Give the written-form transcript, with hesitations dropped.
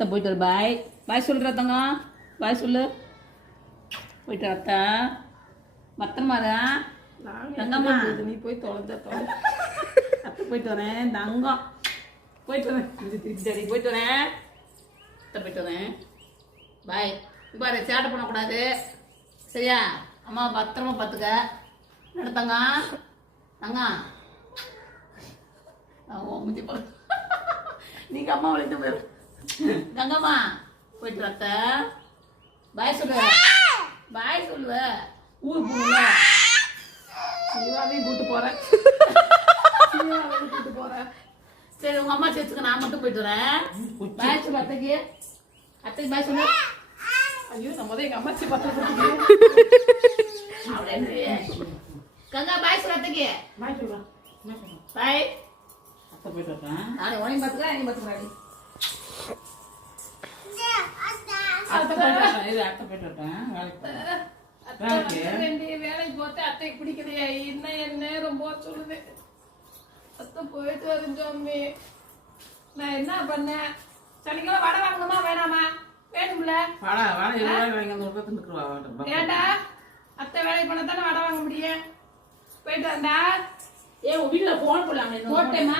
அத்தை போயிட்டு வர பாய் பாய் சொல்கிற தங்கம் பாய் சொல்லு போயிட்டு வர அத்தை பத்திரமாதா தங்கம்மா நீ போய் தொலைஞ்ச அத்தை போயிட்டு வரேன் தங்கம் போயிட்டு வரேன் சரி போயிட்டு வரேன் அத்தை போயிட்டு வரேன் பாய் பாரு சேட்டை பண்ணக்கூடாது சரியா அம்மா பத்திரமா பார்த்துக்க என்னடா தங்கம் தங்கம் முந்தி போ நீங்கள் அம்மா வலிட்டு போயிரு தங்கம்மா போயிட்டு வரத்த பாய் சொல்லுவ பாய் சொல்லுவ ஊர் போகல சிவாவையும் கூட்டு போறேன் கூட்டு போறேன் சரி உங்க அம்மா சேர்த்துக்க நான் மட்டும் போயிட்டு வரேன் பாய் சொல்லு அத்தைக்கு அத்தைக்கு பாய் சொல்லு ஐயோ நம்ம தான் எங்க அம்மாச்சி பார்த்து கங்கா பாய் சொல்லு அத்தைக்கு பாய் சொல்லுவா பாய் அத்தை போயிட்டு வரேன் நானே உனையும் பார்த்துக்கிறேன் நீ பார்த்துக்கிறாடி அத்தை போயிட்டு வரேன் இது அத்தை போயிட்டு வரேன் வேலைக்கு போட்டு அத்தைக்கு பிடிக்கலையா இன்னும் என் நேரம் போக சொல்லுது அத்தை போயிட்டு வருஞ்சோம்மி நான் என்ன பண்ணேன் சனிக்கிழமை வடை வாங்கணுமா வேணாமா வேணும்ல வாடா வாடா 20 ரூபாய் வாங்கி அந்த ஒரு தின்னுக்குவா ஏண்டா அத்தை வேலைக்கு பண்ண தானே வடை வாங்க முடியும் போயிட்டு வந்தா உன் வீட்டில் போன் போடலாமே போட்டேமா